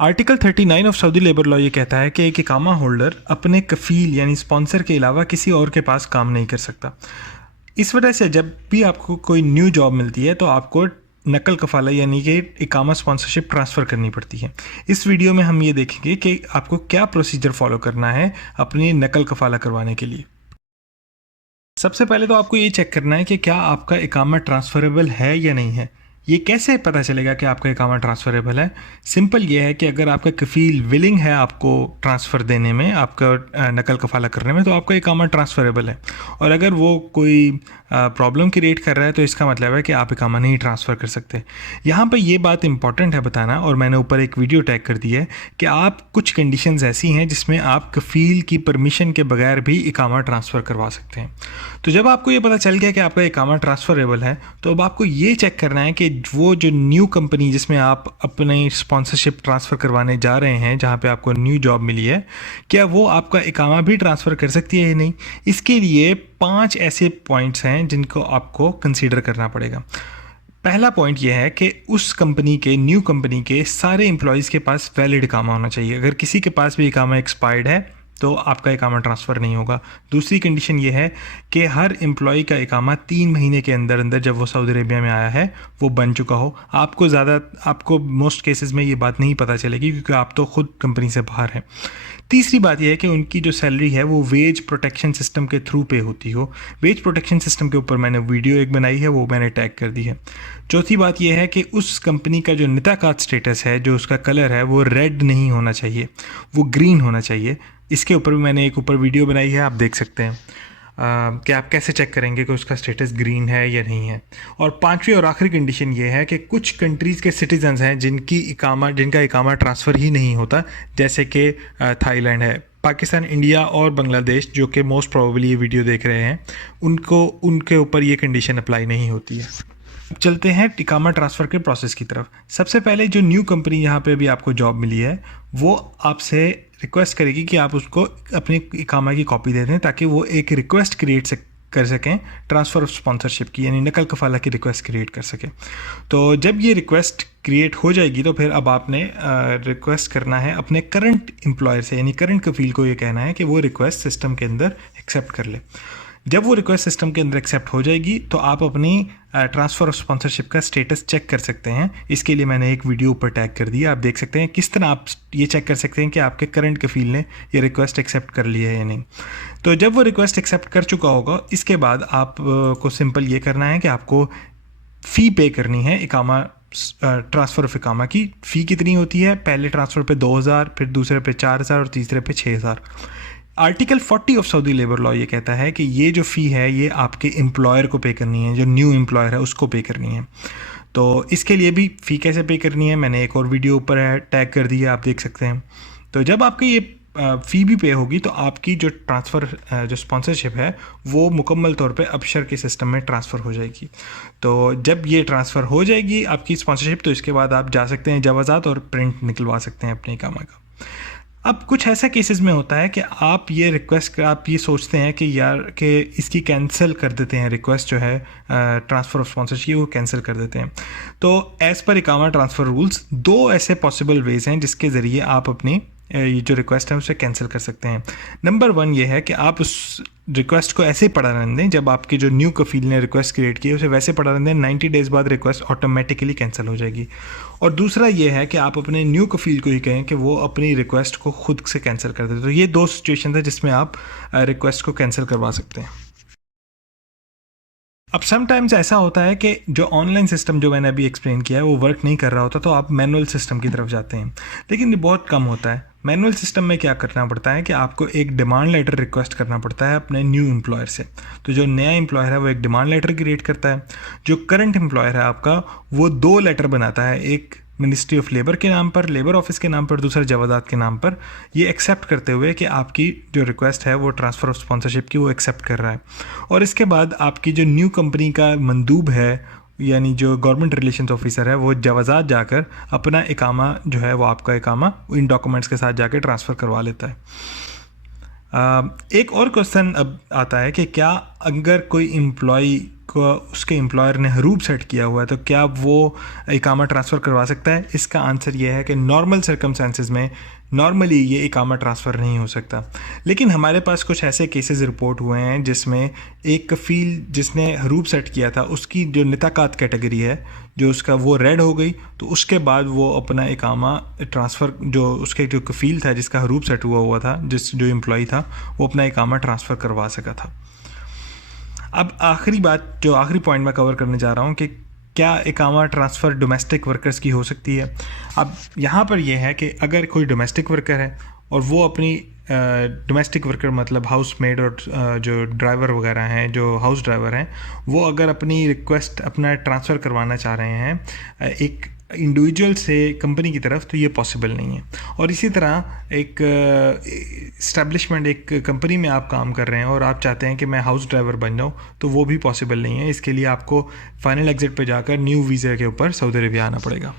Article 39 of Saudi labour law ये कहता है कि एक इकामा होल्डर अपने कफ़ील यानी स्पॉन्सर के अलावा किसी और के पास काम नहीं कर सकता। इस वजह से जब भी आपको कोई न्यू जॉब मिलती है तो आपको नकल कफ़ाला यानी कि इकामा स्पॉन्सरशिप ट्रांसफ़र करनी पड़ती है। इस वीडियो में हम ये देखेंगे कि आपको क्या प्रोसीजर फॉलो करना है अपनी नकल कफ़ाला करवाने के लिए। सबसे पहले तो आपको ये चेक करना है कि क्या आपका इकामा ट्रांसफ़रेबल है या नहीं है। ये कैसे पता चलेगा कि आपका इकामा ट्रांसफ़रेबल है? सिंपल ये है कि अगर आपका कफ़ील विलिंग है आपको ट्रांसफ़र देने में, आपका नकल कफ़ाला करने में, तो आपका इकामा ट्रांसफ़रेबल है। और अगर वो कोई प्रॉब्लम क्रिएट कर रहा है तो इसका मतलब है कि आप इकामा नहीं ट्रांसफ़र कर सकते। यहाँ पर ये बात इंपॉर्टेंट है बताना, और मैंने ऊपर एक वीडियो टैग कर दी है कि आप कुछ कंडीशंस ऐसी हैं जिसमें आप कफ़ील की परमिशन के बगैर भी इकामा ट्रांसफ़र करवा सकते हैं। तो जब आपको ये पता चल गया कि आपका इकामा ट्रांसफ़रेबल है तो अब आपको ये चेक करना है कि वो जो न्यू कंपनी जिसमें आप अपने स्पॉन्सरशिप ट्रांसफ़र करवाने जा रहे हैं, जहाँ पे आपको न्यू जॉब मिली है, क्या वो आपका इकामा भी ट्रांसफ़र कर सकती है या नहीं। इसके लिए 5 ऐसे पॉइंट्स हैं जिनको आपको कंसीडर करना पड़ेगा। पहला पॉइंट ये है कि उस कंपनी के, न्यू कंपनी के सारे एम्प्लॉयज़ के पास वैलिड इकामा होना चाहिए। अगर किसी के पास भी इकामा एक्सपायर्ड है तो आपका इकामा ट्रांसफ़र नहीं होगा। दूसरी कंडीशन ये है कि हर एम्प्लॉय का इकामा 3 महीने के अंदर अंदर जब वो सऊदी अरेबिया में आया है वो बन चुका हो। आपको मोस्ट केसेस में ये बात नहीं पता चलेगी क्योंकि आप तो खुद कंपनी से बाहर हैं। तीसरी बात यह है कि उनकी जो सैलरी है वो वेज प्रोटेक्शन सिस्टम के थ्रू पे होती हो। वेज प्रोटेक्शन सिस्टम के ऊपर मैंने वीडियो एक बनाई है, वो मैंने टैग कर दी है। चौथी बात यह है कि उस कंपनी का जो निताकात स्टेटस है, जो उसका कलर है, वो रेड नहीं होना चाहिए, वो ग्रीन होना चाहिए। इसके ऊपर भी मैंने एक ऊपर वीडियो बनाई है, आप देख सकते हैं कि आप कैसे चेक करेंगे कि उसका स्टेटस ग्रीन है या नहीं है। और पांचवी और आखिरी कंडीशन ये है कि कुछ कंट्रीज़ के सिटीजन्स हैं जिनका इकामा ट्रांसफ़र ही नहीं होता, जैसे कि थाईलैंड है, पाकिस्तान, इंडिया और बांग्लादेश, जो कि मोस्ट प्रोबेबली ये वीडियो देख रहे हैं, उनके ऊपर ये कंडीशन अप्लाई नहीं होती है। चलते हैं इकामा ट्रांसफ़र के प्रोसेस की तरफ। सबसे पहले जो न्यू कंपनी यहाँ पे भी आपको जॉब मिली है वो आपसे रिक्वेस्ट करेगी कि आप उसको अपनी इकामा की कॉपी दे दें ताकि वो एक रिक्वेस्ट कर सकें ट्रांसफ़र ऑफ स्पॉन्सरशिप की, यानी नकल कफ़ाला की रिक्वेस्ट क्रिएट कर सकें। तो जब ये रिक्वेस्ट क्रिएट हो जाएगी तो फिर अब आपने रिक्वेस्ट करना है अपने करंट एम्प्लॉयर से, यानी करंट कफ़ील को ये कहना है कि वो रिक्वेस्ट सिस्टम के अंदर एक्सेप्ट कर ले। जब वो रिक्वेस्ट सिस्टम के अंदर एक्सेप्ट हो जाएगी तो आप अपनी ट्रांसफ़र ऑफ स्पॉन्सरशिप का स्टेटस चेक कर सकते हैं। इसके लिए मैंने एक वीडियो ऊपर टैग कर दिया, आप देख सकते हैं किस तरह आप ये चेक कर सकते हैं कि आपके करंट कफ़ील ने ये रिक्वेस्ट एक्सेप्ट कर ली है या नहीं। तो जब वो रिक्वेस्ट एक्सेप्ट कर चुका होगा, इसके बाद आप को सिंपल ये करना है कि आपको फ़ी पे करनी है इकामा ट्रांसफ़र ऑफ इकामा की। फ़ी कितनी होती है? पहले ट्रांसफ़र पे 2000, फिर दूसरे पे 4000 और तीसरे पे 6000। Article 40 of Saudi labour law ये कहता है कि ये जो फ़ी है ये आपके एम्प्लॉयर को पे करनी है, जो न्यू एम्प्लॉयर है उसको पे करनी है। तो इसके लिए भी फ़ी कैसे पे करनी है मैंने एक और वीडियो ऊपर है टैग कर दिया, आप देख सकते हैं। तो जब आपकी ये फ़ी भी पे होगी तो आपकी जो ट्रांसफ़र जो स्पॉन्सरशिप है वो मुकम्मल तौर पे अबशर के सिस्टम में ट्रांसफ़र हो जाएगी। तो जब ये ट्रांसफ़र हो जाएगी आपकी स्पॉन्सरशिप, तो इसके बाद आप जा सकते हैं जवाज़ात और प्रिंट निकलवा सकते हैं अपने इकामा का। अब कुछ ऐसा केसेस में होता है कि आप ये सोचते हैं कि यार कि इसकी कैंसिल कर देते हैं, रिक्वेस्ट जो है ट्रांसफ़र ऑफ स्पॉन्सरशिप वो कैंसिल कर देते हैं। तो एज़ पर इकामा ट्रांसफ़र रूल्स 2 ऐसे पॉसिबल वेज़ हैं जिसके ज़रिए आप अपनी ये जो रिक्वेस्ट है उसे कैंसिल कर सकते हैं। नंबर 1 ये है कि आप उस रिक्वेस्ट को ऐसे पड़ा रहने दें, जब आपकी जो न्यू कफ़ील ने रिक्वेस्ट क्रिएट की है उसे वैसे पड़ा रहने दें, 90 डेज़ बाद रिक्वेस्ट ऑटोमेटिकली कैंसिल हो जाएगी। और दूसरा ये है कि आप अपने न्यू कफ़ील को ही कहें कि वो अपनी रिक्वेस्ट को खुद से कैंसिल कर दे। तो ये 2 सिचुएशन है जिसमें आप रिक्वेस्ट को कैंसिल करवा सकते हैं। अब समटाइम्स ऐसा होता है कि जो ऑनलाइन सिस्टम जो मैंने अभी एक्सप्लेन किया है वो वर्क नहीं कर रहा होता, तो आप मैनुअल सिस्टम की तरफ जाते हैं, लेकिन ये बहुत कम होता है। मैनुअल सिस्टम में क्या करना पड़ता है कि आपको एक डिमांड लेटर रिक्वेस्ट करना पड़ता है अपने न्यू एम्प्लॉयर से। तो जो नया एम्प्लॉयर है वो एक डिमांड लेटर क्रिएट करता है, जो करंट एम्प्लॉयर है आपका वो 2 लेटर बनाता है, एक मिनिस्ट्री ऑफ लेबर के नाम पर, लेबर ऑफिस के नाम पर, दूसरा जवादात के नाम पर, ये एक्सेप्ट करते हुए कि आपकी जो रिक्वेस्ट है वो ट्रांसफ़र ऑफ स्पॉन्सरशिप की वो एक्सेप्ट कर रहा है। और इसके बाद आपकी जो न्यू कंपनी का मंदूब है, यानी जो गवर्नमेंट रिलेशंस ऑफिसर है, वो जवाज़ात जाकर अपना इकामा जो है वो आपका इकामा इन डॉक्यूमेंट्स के साथ जाकर ट्रांसफ़र करवा लेता है। एक और क्वेश्चन अब आता है कि क्या अगर कोई एम्प्लॉई को उसके एम्प्लॉयर ने हरूब सेट किया हुआ है, तो क्या वो इकामा ट्रांसफ़र करवा सकता है? इसका आंसर ये है कि नॉर्मल सर्कमस्टेंसेस में नॉर्मली ये इकामा ट्रांसफ़र नहीं हो सकता। लेकिन हमारे पास कुछ ऐसे केसेस रिपोर्ट हुए हैं जिसमें एक कफ़ील जिसने हरूब सेट किया था उसकी जो निताकात कैटेगरी है जो उसका वो रेड हो गई, तो उसके बाद वो अपना इकामा ट्रांसफ़र, जो उसके जो कफ़ील था जिसका हरूब सेट हुआ था, जो एम्प्लॉई था, वो अपना इकामा ट्रांसफ़र करवा सका था। अब आखिरी बात, जो आखिरी पॉइंट मैं कवर करने जा रहा हूँ कि क्या इकामा ट्रांसफ़र डोमेस्टिक वर्कर्स की हो सकती है। अब यहाँ पर यह है कि अगर कोई डोमेस्टिक वर्कर है और वो अपनी डोमेस्टिक वर्कर मतलब हाउस मेड और जो ड्राइवर वगैरह हैं, जो हाउस ड्राइवर हैं, वो अगर अपनी रिक्वेस्ट अपना ट्रांसफ़र करवाना चाह रहे हैं एक इंडिविजुअल से कंपनी की तरफ, तो ये पॉसिबल नहीं है। और इसी तरह एक इस्टेब्लिशमेंट, एक कंपनी में आप काम कर रहे हैं और आप चाहते हैं कि मैं हाउस ड्राइवर बन जाऊं, तो वो भी पॉसिबल नहीं है। इसके लिए आपको फाइनल एग्जिट पे जाकर न्यू वीज़ा के ऊपर सऊदी अरबिया आना पड़ेगा।